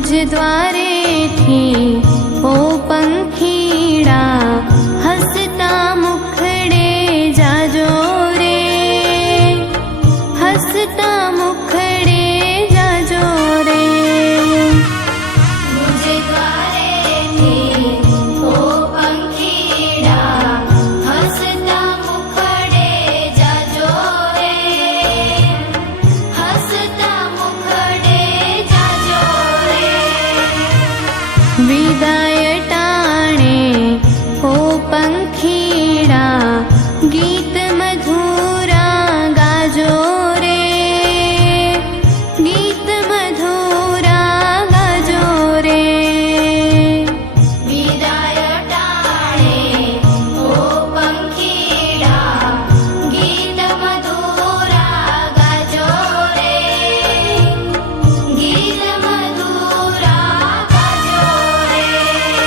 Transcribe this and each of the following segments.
मुझ द्वारे थी ओ पंखीड़ा हसता मुखड़े जाजो रे, हसता मुखड़े जाजो रे। मुझ द्वारे थी ओ पंखीड़ा हसता मुखड़े जाजो रे, हसता मुखड़े जाजो रे। विदाय टाणे ओ पंखीड़ा गीत मधुरा गाजो रे, गीत मधुरा गाजो रे। विदाय टाणे ओ पंखीड़ा गीत मधुरा गाजो रे, गीत मधुरा गाजो रे।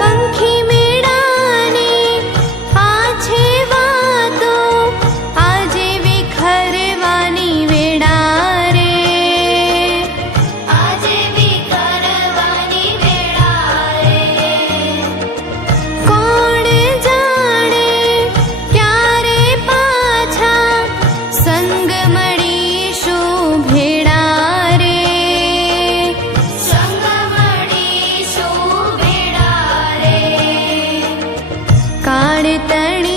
पंखी मेड़ानी आछे वातो आजे विखरवानी वेड़ा रे, आजे विखरवानी वेड़ा रे। कोण जाणे क्यारे पाछा संग मळीशुं भेड़ा रे, संग मळीशुं भेड़ा रे। काळ तणी